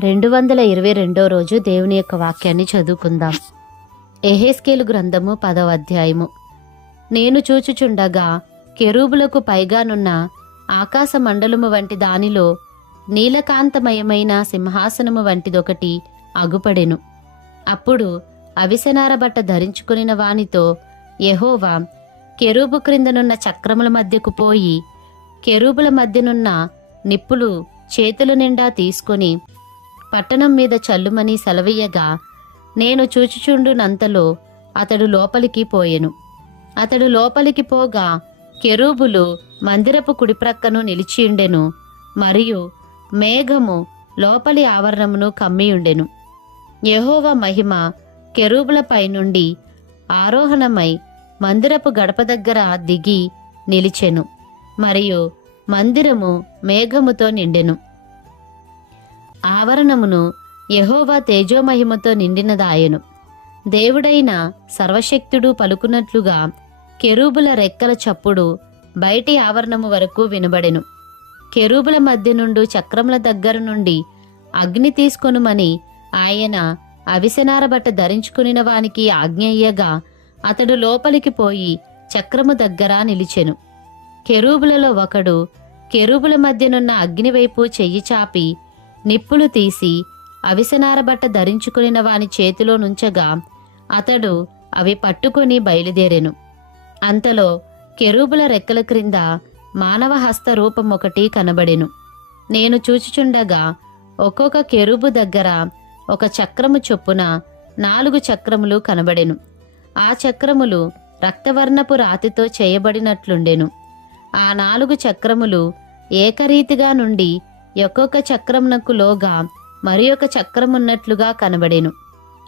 రెండు వందల ఇరవై రెండో రోజు దేవుని యొక్క వాక్యాన్ని చదువుకుందాం. ఎహేస్కేలు గ్రంథము పదవ అధ్యాయము. నేను చూచుచుండగా కెరూబులకు పైగానున్న ఆకాశ మండలము వంటి దానిలో నీలకాంతమయమైన సింహాసనము వంటిదొకటి అగుపడెను. అప్పుడు అవిసెనార బట్ట ధరించుకునిన వానితో యహోవా కెరూబు క్రిందనున్న చక్రముల మధ్యకు పోయి కెరూబుల మధ్యనున్న నిప్పులు చేతుల నిండా తీసుకొని పట్టణం మీద చల్లుమని సెలవీయగా నేను చూచుచుండునంతలో అతడు లోపలికి పోయెను. అతడు లోపలికి పోగా కెరూబులు మందిరపు కుడిప్రక్కను నిలిచియుండెను మరియు మేఘము లోపలి ఆవరణమును కమ్మియుండెను. యహోవ మహిమ కెరూబులపై నుండి ఆరోహణమై మందిరపు గడప దగ్గర దిగి నిలిచెను మరియు మందిరము మేఘముతో నిండెను. ఆవరణమును యహోవా తేజోమహిమతో నిండినదాయెను. దేవుడైన సర్వశక్తుడు పలుకున్నట్లుగా కెరూబుల రెక్కల చప్పుడు బయటి ఆవరణము వరకు వినబడెను. కెరూబుల మధ్య నుండి చక్రముల దగ్గర నుండి అగ్ని తీసుకొనుమని ఆయన అవిసెనారబట్ట ధరించుకునిన వానికి ఆజ్ఞయ్యగా అతడు లోపలికి పోయి చక్రము దగ్గర నిలిచెను. కెరూబులలో ఒకడు కెరూబుల మధ్యనున్న అగ్ని వైపు చెయ్యి చాపి నిప్పులు తీసి అవిసనారబట్ట ధరించుకునిన వాని చేతిలో నుంచగా అతడు అవి పట్టుకొని బయలుదేరెను. అంతలో కెరూబుల రెక్కల క్రింద మానవ హస్త రూపం ఒకటి కనబడెను. నేను చూచుచుండగా ఒక్కొక్క కెరూబు దగ్గర ఒక చక్రము చొప్పున నాలుగు చక్రములు కనబడెను. ఆ చక్రములు రక్తవర్ణపు రాతితో చేయబడినట్లుండెను. ఆ నాలుగు చక్రములు ఏకరీతిగా నుండి ఒక్కొక్క చక్రమునకు లోగా మరి ఒక చక్రమున్నట్లుగా కనబడెను.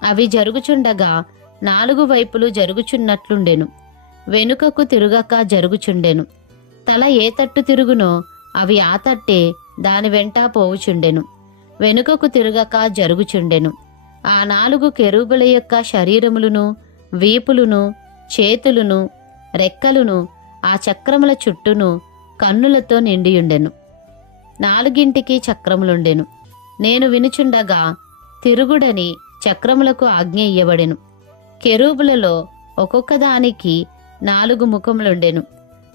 అవి జరుగుచుండగా నాలుగు వైపులు జరుగుచున్నట్లుండెను. వెనుకకు తిరుగక జరుగుచుండెను. తల ఏ తట్టు తిరుగునో అవి ఆ తట్టే దాని వెంట పోవుచుండెను. వెనుకకు తిరగక జరుగుచుండెను. ఆ నాలుగు కెరూబుల యొక్క శరీరములను వీపులును చేతులను రెక్కలును ఆ చక్రముల చుట్టూను కన్నులతో నిండియుండెను. నాలుగింటికి చక్రములుండెను. నేను వినుచుండగా తిరుగుడని చక్రములకు ఆజ్ఞ ఇయ్యబడెను. కెరూబులలో ఒక్కొక్క దానికి నాలుగు ముఖములుండెను.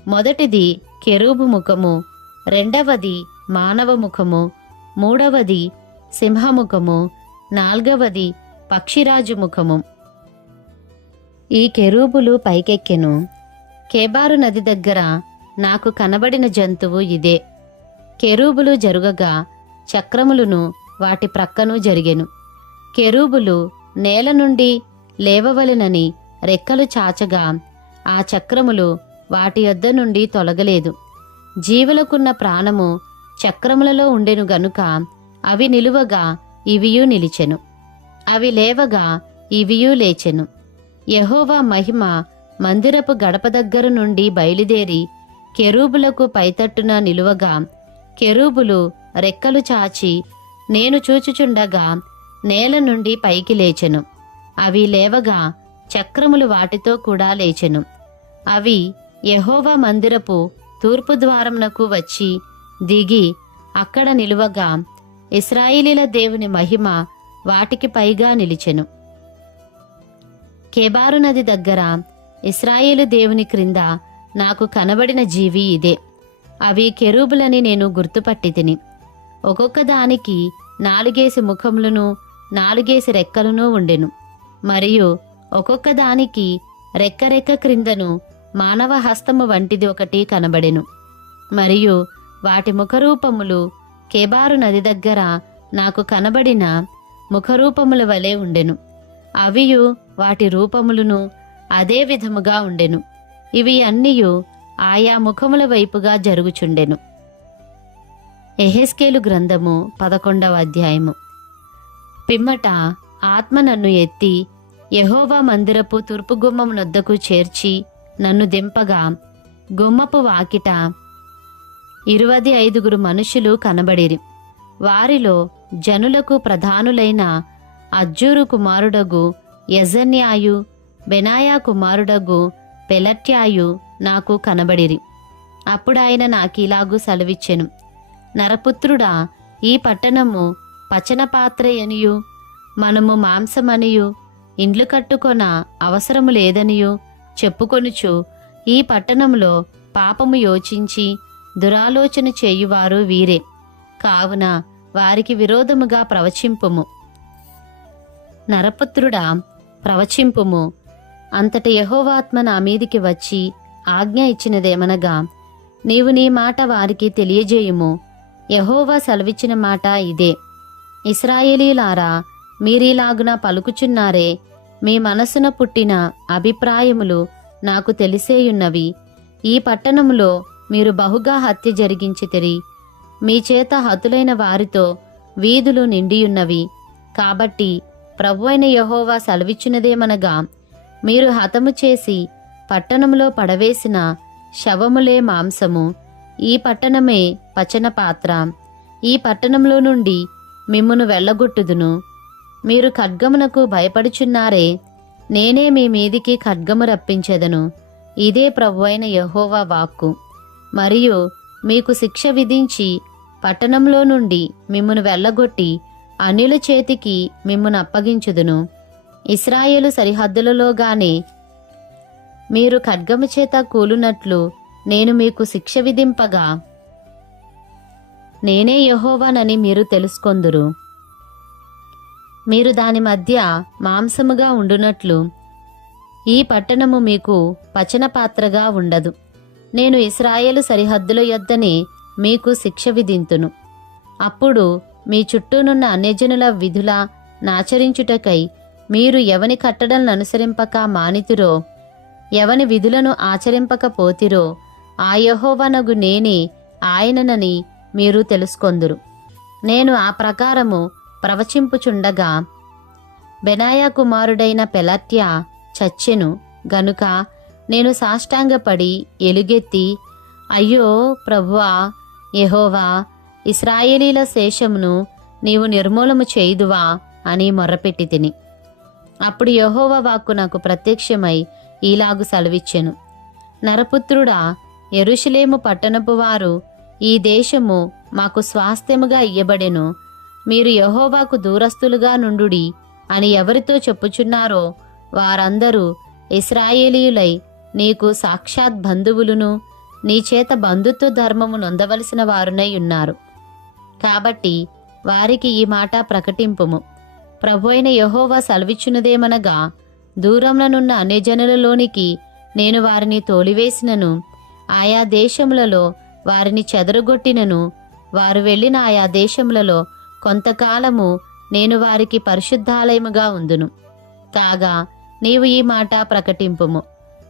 మొదటిది కెరూబు ముఖము రెండవది మానవ ముఖము మూడవది సింహముఖము నాల్గవది పక్షిరాజు ముఖము. ఈ కెరూబులు పైకెక్కెను. కేబారు నది దగ్గర నాకు కనబడిన జంతువు ఇదే. కెరూబులు జరుగగా చక్రములును వాటి ప్రక్కను జరిగెను. కెరూబులు నేల నుండి లేవవలెనని రెక్కలు చాచగా ఆ చక్రములు వాటి యొద్ద నుండి తొలగలేదు. జీవులకున్న ప్రాణము చక్రములలో ఉండెను గనుక అవి నిలువగా ఇవియు నిలిచెను. అవి లేవగా ఇవియు లేచెను. యహోవా మహిమ మందిరపు గడప దగ్గర నుండి బయలుదేరి కెరూబులకు పైతట్టున నిలువగా కెరూబులు రెక్కలు చాచి నేను చూచుచుండగా నేల నుండి పైకి లేచెను. అవి లేవగా చక్రములు వాటితో కూడా లేచెను. అవి యెహోవా మందిరపు తూర్పు ద్వారమునకు వచ్చి దిగి అక్కడ నిలువగా ఇస్రాయిలీల దేవుని మహిమ వాటికి పైగా నిలిచెను. కేబారు నది దగ్గర ఇస్రాయేలు దేవుని క్రింద నాకు కనబడిన జీవి ఇదే. అవి కెరూబులని నేను గుర్తుపట్టి తిని ఒక్కొక్క దానికి నాలుగేసి ముఖములను నాలుగేసి రెక్కలను ఉండెను. మరియు ఒక్కొక్క దానికి రెక్క రెక్క క్రిందను మానవ హస్తము వంటిది ఒకటి కనబడెను. మరియు వాటి ముఖరూపములు కేబారు నది దగ్గర నాకు కనబడిన ముఖరూపముల వలె ఉండెను. అవియు వాటి రూపములను అదే విధముగా ఉండెను. ఇవి అన్నియు ఆయా ముఖముల వైపుగా జరుగుచుండెను. ఎహెస్కేలు గ్రంథము పదకొండవ అధ్యాయము. పిమ్మట ఆత్మ నన్ను ఎత్తి యహోవా మందిరపు తూర్పు గుమ్మం నొద్దకు చేర్చి నన్ను దింపగా గుమ్మపు వాకిట ఇరవై ఐదుగురు మనుషులు కనబడిరి. వారిలో జనులకు ప్రధానులైన అజ్జూరు కుమారుడగు యజన్యాయు బెనాయా కుమారుడగు పెలట్యాయు నాకు కనబడిరి. అప్పుడాయన నాకిలాగు సెలవిచ్చెను. నరపుత్రుడా ఈ పట్టణము పచన మనము మాంసమనియు. ఇండ్లు కట్టుకొన అవసరము లేదనియు చెప్పుకొనుచు ఈ పట్టణంలో పాపము యోచించి దురాలోచన చేయువారు వీరే. కావున వారికి విరోధముగా ప్రవచింపుము. నరపుత్రుడా ప్రవచింపుము. అంతట యహోవాత్మ నా మీదికి వచ్చి ఆజ్ఞ ఇచ్చినదేమనగా నీవు నీ మాట వారికి తెలియజేయుము. యహోవా సెలవిచ్చిన మాట ఇదే. ఇస్రాయేలీలారా మీరీలాగున పలుకుచున్నారే మీ మనసున పుట్టిన అభిప్రాయములు నాకు తెలిసేయున్నవి. ఈ పట్టణములో మీరు బహుగా హత్య జరిగించితిరి మీ చేత హతులైన వారితో వీధులు నిండియున్నవి. కాబట్టి ప్రభు అయిన యహోవా సెలవిచ్చినదేమనగా మీరు హతము చేసి పట్టణములో పడవేసిన శవములే మాంసము. ఈ పట్టణమే పచన పాత్ర. ఈ పట్టణంలో నుండి మిమ్మును వెళ్ళగొట్టుదును. మీరు ఖడ్గమునకు భయపడుచున్నారే నేనే మీ మీదికి ఖడ్గము రప్పించెదను. ఇదే ప్రభువైన యహోవా వాక్కు. మరియు మీకు శిక్ష విధించి పట్టణంలో నుండి మిమ్మును వెళ్ళగొట్టి అన్యుల చేతికి మిమ్మును అప్పగించుదును. ఇస్రాయేలు సరిహద్దులలోగానే మీరు ఖడ్గము చేత కూలునట్లు నేను మీకు శిక్ష విధింపగా నేనే యహోవానని మీరు తెలుసుకొందురు. మీరు దాని మధ్య మాంసముగా ఉండునట్లు ఈ పట్టణము మీకు పచన పాత్రగా ఉండదు. నేను ఇస్రాయేలు సరిహద్దుల యొద్దని మీకు శిక్ష విధింతును. అప్పుడు మీ చుట్టూనున్న అన్యజనుల విధుల నాచరించుటకై మీరు ఎవని కట్టడలను అనుసరింపక మానితురో ఎవని విధులను ఆచరింపకపోతిరో ఆ యహోవనగు నేనే ఆయననని మీరు తెలుసుకొందురు. నేను ఆ ప్రకారము ప్రవచింపుచుండగా బెనాయా కుమారుడైన పెలట్య చచ్చెను గనుక నేను సాష్టాంగపడి ఎలుగెత్తి అయ్యో ప్రభువా యహోవా ఇస్రాయేలీల శేషమును నీవు నిర్మూలము చేయుదువా అని మొర్రపెట్టి తిని. అప్పుడు యహోవ వాక్కు నాకు ప్రత్యక్షమై ఈలాగు సెలవిచ్చెను. నరపుత్రుడా ఎరుషలేము పట్టణపు వారు ఈ దేశము మాకు స్వాస్థ్యముగా ఇయ్యబడెను. మీరు యహోవాకు దూరస్తులుగా నుండుడి అని ఎవరితో చెప్పుచున్నారో వారందరూ ఇస్రాయేలీయులై నీకు సాక్షాత్ బంధువులును నీ చేత బంధుత్వ ధర్మము నొందవలసిన వారునై ఉన్నారు. కాబట్టి వారికి ఈ మాట ప్రకటింపుము. ప్రభు అయిన యహోవా సెలవిచ్చున్నదేమనగా దూరంలోనున్న అన్యజనులలోనికి నేను వారిని తోలివేసినను. ఆయా దేశములలో వారిని చెదరగొట్టినను. వారు వెళ్ళిన ఆయా దేశములలో కొంతకాలము నేను వారికి పరిశుద్ధాలయముగా ఉందును. కాగా నీవు ఈ మాట ప్రకటింపుము.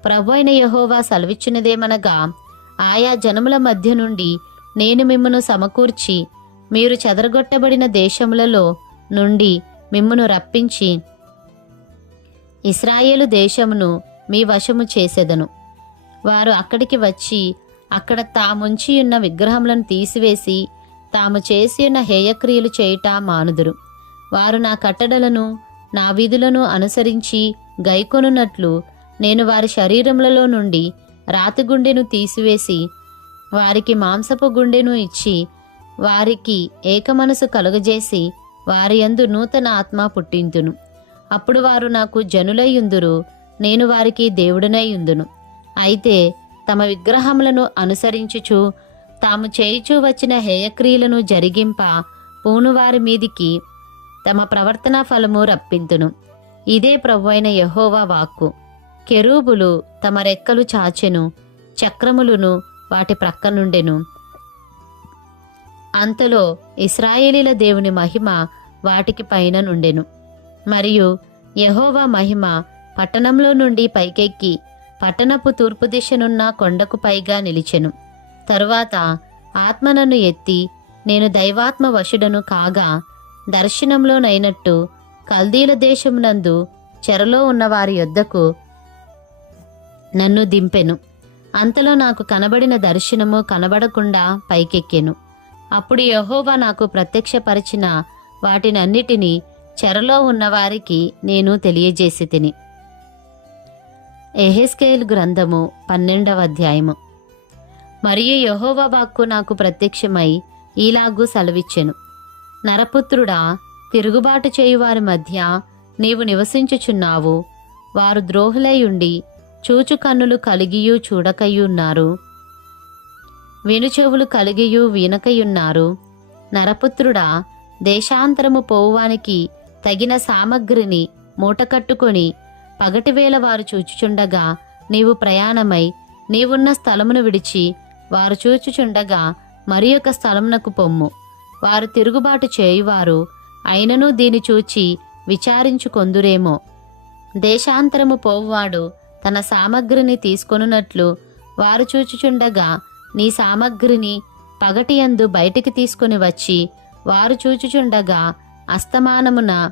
ప్రభు అయిన యహోవా సెలవిచ్చినదేమనగా ఆయా జనముల మధ్య నుండి నేను మిమ్మను సమకూర్చి మీరు చెదరగొట్టబడిన దేశములలో నుండి మిమ్మును రప్పించి ఇస్రాయేలు దేశమును మీ వశము చేసెదను. వారు అక్కడికి వచ్చి అక్కడ తాముంచి ఉన్న విగ్రహములను తీసివేసి తాము చేసి ఉన్న హేయక్రియలు చేయుట మానుదురు. వారు నా కట్టడలను నా విధులను అనుసరించి గైకొనున్నట్లు నేను వారి శరీరములలో నుండి రాతి గుండెను తీసివేసి వారికి మాంసపు గుండెను ఇచ్చి వారికి ఏకమనసు కలుగజేసి వారి యందు నూతన ఆత్మ పుట్టింతును. అప్పుడు వారు నాకు జనులయ్యుందురు నేను వారికి దేవుడనయ్యుందును అయితే తమ విగ్రహములను అనుసరించుచు తాము చేయుచూ వచ్చిన హేయక్రియలను జరిగింప పూనువారి మీదికి తమ ప్రవర్తన ఫలము రప్పింతును. ఇదే ప్రభు అయిన యహోవా వాక్కు. కెరూబులు తమ రెక్కలు చాచెను చక్రములును వాటి ప్రక్కనుండెను. అంతలో ఇస్రాయేలీల దేవుని మహిమ వాటికి పైన నుండెను. మరియు యహోవా మహిమ పట్టణంలో నుండి పైకెక్కి పట్టణపు తూర్పు దిశనున్న కొండకు పైగా నిలిచెను. తరువాత ఆత్మ నన్ను ఎత్తి నేను దైవాత్మ వశుడను కాగా దర్శనంలోనైనట్టు కల్దీల దేశమునందు చెరలో ఉన్న వారి యొద్దకు నన్ను దింపెను. అంతలో నాకు కనబడిన దర్శనము కనబడకుండా పైకెక్కెను. అప్పుడు యహోవా నాకు ప్రత్యక్షపరిచిన వాటినన్నిటినీ చెరలో ఉన్నవారికి నేను తెలియజేసి తిని. ఎహెస్కేల్ గ్రంథము పన్నెండవ అధ్యాయము. మరియు యహోవా వాక్కు నాకు ప్రత్యక్షమై ఈలాగూ సెలవిచ్చెను. నరపుత్రుడా తిరుగుబాటు చేయువారి మధ్య నీవు నివసించుచున్నావు. వారు ద్రోహులై ఉండి చూచు కన్నులు కలిగియు చూడకయ్యున్నారు. వినుచెవులు కలిగియు వీనకయున్నారు. నరపుత్రుడా దేశాంతరము పోవానికి తగిన సామగ్రిని మూటకట్టుకొని పగటివేళ వారు చూచుచుండగా నీవు ప్రయాణమై నీవున్న స్థలమును విడిచి వారు చూచుచుండగా మరి యొక్క స్థలమునకు పొమ్ము. వారు తిరుగుబాటు చేయువారు అయినను దీని చూచి విచారించుకొందురేమో. దేశాంతరము పోవువాడు తన సామగ్రిని తీసుకొనున్నట్లు వారు చూచుచుండగా నీ సామగ్రిని పగటియందు బయటికి తీసుకొని వచ్చి వారు చూచుచుండగా అస్తమానమున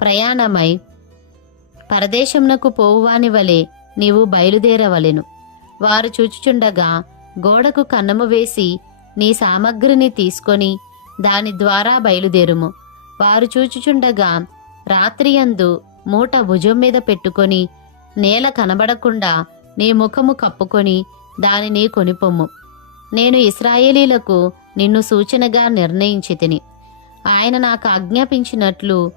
ప్రయాణమై పరదేశమునకు పోవువాని వలె నీవు బయలుదేరవలెను. వారు చూచుచుండగా గోడకు కన్నము వేసి నీ సామగ్రిని తీసుకొని దాని ద్వారా బయలుదేరుము. వారు చూచుచుండగా రాత్రియందు మూట భుజం మీద పెట్టుకొని నేల కనబడకుండా నీ ముఖము కప్పుకొని దానిని కొనిపొమ్ము. నేను ఇస్రాయేలీలకు నిన్ను సూచనగా నిర్ణయించి తిని. ఆయన నాకు ఆజ్ఞాపించినట్లు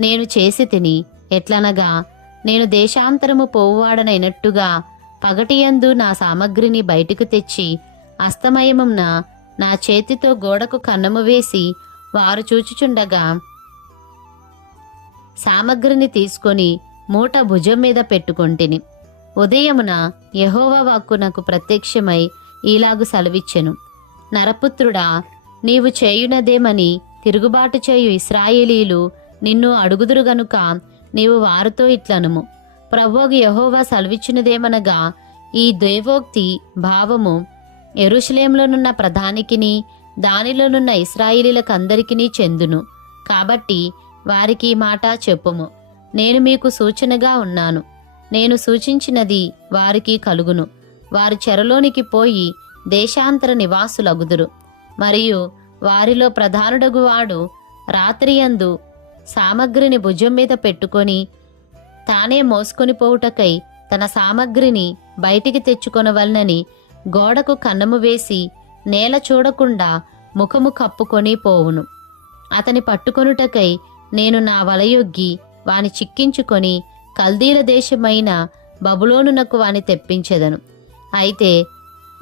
నేను చేసి తిని ఎట్లనగా నేను దేశాంతరము పోవువాడనైనట్టుగా పగటియందు నా సామగ్రిని బయటకు తెచ్చి అస్తమయమున నా చేతితో గోడకు కన్నము వేసి వారు చూచుచుండగా సామగ్రిని తీసుకొని మూట భుజం మీద పెట్టుకొంటిని. ఉదయమున యహోవా వాక్కు నాకు ప్రత్యక్షమై ఈలాగు సెలవిచ్చెను. నరపుత్రుడా నీవు చేయునదేమని తిరుగుబాటు చేయు ఇస్రాయేలీలు నిన్ను అడుగుదురు గనుక నీవు వారితో ఇట్లనుము. ప్రవ్వోగు యహోవా సెలవిచ్చినదేమనగా ఈ దేవోక్తి భావము ఎరుషలేంలోనున్న ప్రధానికిని దానిలోనున్న ఇస్రాయిలీలకందరికీ చెందును. కాబట్టి వారికి మాట చెప్పుము. నేను మీకు సూచనగా ఉన్నాను. నేను సూచించినది వారికి కలుగును. వారు చెరలోనికి పోయి దేశాంతర నివాసులగుదురు. మరియు వారిలో ప్రధానుడగువాడు రాత్రియందు సామగ్రిని భుజం మీద పెట్టుకొని తానే మోసుకొని పోవుటకై తన సామగ్రిని బయటికి తెచ్చుకొనవలనని గోడకు కన్నము వేసి నేల చూడకుండా ముఖము కప్పుకొని పోవును. అతని పట్టుకొనుటకై నేను నా వలయొగ్గి వాని చిక్కించుకొని కల్దీల దేశమైన బబులోనునకు వాని తెప్పించెదను. అయితే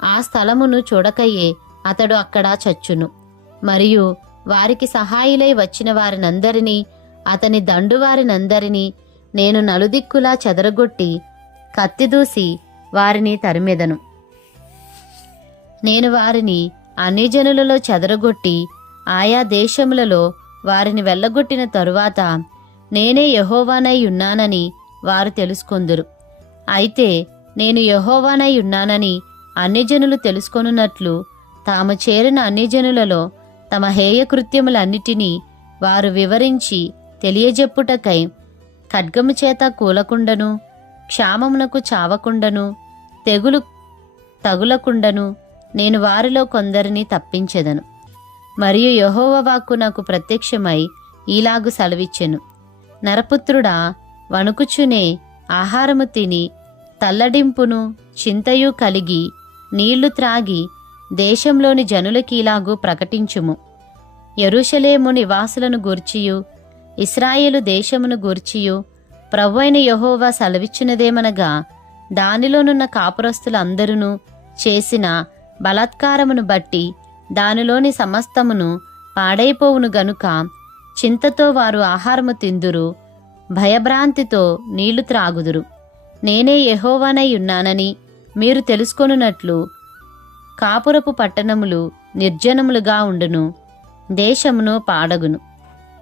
ఆ స్థలమును చూడకయే అతడు అక్కడ చచ్చును. మరియు వారికి సహాయులై వచ్చిన వారినందరినీ అతని దండువారినందరినీ నేను నలుదిక్కులా చెదరగొట్టి కత్తిదూసి వారిని తరిమెదను. నేను వారిని అన్ని జనులలో చెదరగొట్టి ఆయా దేశములలో వారిని వెళ్ళగొట్టిన తరువాత నేనే యహోవానై ఉన్నానని వారు తెలుసుకొందురు. అయితే నేను యహోవానై ఉన్నానని అన్ని జనులు తెలుసుకొనున్నట్లు తాము చేరిన అన్ని జనులలో తమ హేయకృత్యములన్నిటినీ వారు వివరించి తెలియజెప్పుటకై ఖడ్గము చేత కూలకుండను క్షామమునకు చావకుండను తెగులు తగులకుండను నేను వారిలో కొందరిని తప్పించెదను. మరియు యహోవ వాక్కు నాకు ప్రత్యక్షమై ఈలాగు సెలవిచ్చెను. నరపుత్రుడా వణుకుచునే ఆహారము తిని తల్లడింపును చింతయు కలిగి నీళ్ళు త్రాగి దేశంలోని జనులకీలాగు ప్రకటించుము. ఎరుషలేము నివాసులను గూర్చియు ఇస్రాయేలు దేశమును గూర్చియు ప్రవ్వైన యహోవా సెలవిచ్చినదేమనగా దానిలోనున్న కాపురస్తులందరూ చేసిన బలాత్కారమును బట్టి దానిలోని సమస్తమును పాడైపోవును గనుక చింతతో వారు ఆహారము తిందురు భయభ్రాంతితో నీళ్ళు త్రాగుదురు. నేనే యహోవానై ఉన్నానని మీరు తెలుసుకొనున్నట్లు కాపురపు పట్టణములు నిర్జనములుగా ఉండును దేశమును పాడగును.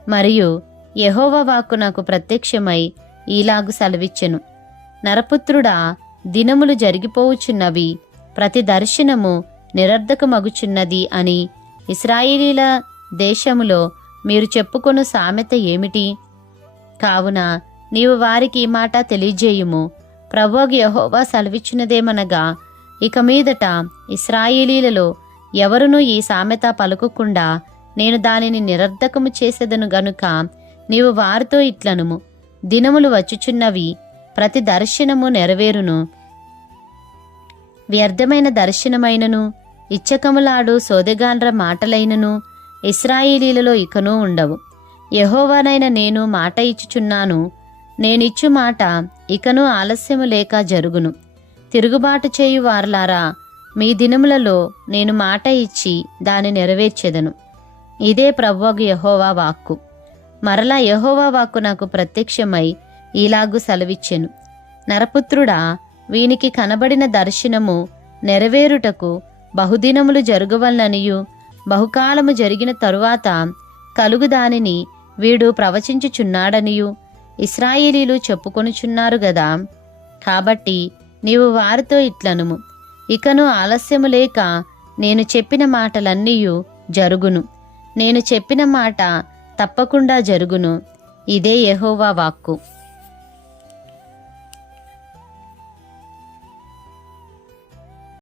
మరియు యెహోవా వాక్కు నాకు ప్రత్యక్షమై ఈలాగు సెలవిచ్చెను. నరపుత్రుడా దినములు జరిగిపోవుచున్నవి ప్రతి దర్శనము నిరర్ధకమగుచున్నది అని ఇస్రాయిలీల దేశములో మీరు చెప్పుకొను సామెత ఏమిటి? కావున నీవు వారికి ఈ మాట తెలియజేయుము. ప్రభోగి యహోవా సెలవిచ్చినదేమనగా ఇక మీదట ఇస్రాయేలీలలో ఎవరునూ ఈ సామెత పలుకకుండా నేను దానిని నిరర్ధకము చేసేదను గనుక నీవు వారితో ఇట్లనుము. దినములు వచ్చుచున్నవి ప్రతి దర్శనము నెరవేరును. వ్యర్థమైన దర్శనమైనను ఇచ్చకములాడు సోదెగాండ్ర మాటలైనను ఇస్రాయిలీలలో ఇకనూ ఉండవు. యహోవానైన నేను మాట ఇచ్చుచున్నాను. నేనిచ్చు మాట ఇకను ఆలస్యము లేక జరుగును. తిరుగుబాటు చేయు వారలారా మీ దినములలో నేను మాట ఇచ్చి దాని నెరవేర్చెదను. ఇదే ప్రభువగు యహోవా వాక్కు. మరలా యహోవా వాక్కు నాకు ప్రత్యక్షమై ఇలాగు సెలవిచ్చెను. నరపుత్రుడా వీనికి కనబడిన దర్శనము నెరవేరుటకు బహుదినములు జరుగువలననియు బహుకాలము జరిగిన తరువాత కలుగు దానిని వీడు ప్రవచించుచున్నాడనియు ఇస్రాయేలీలు చెప్పుకొనుచున్నారు గదా. కాబట్టి నీవు వారితో ఇట్లనుము. ఇకను ఆలస్యము లేక నేను చెప్పిన మాటలన్నీయు జరుగును. నేను చెప్పిన మాట తప్పకుండా జరుగును. ఇదే యెహోవా వాక్కు.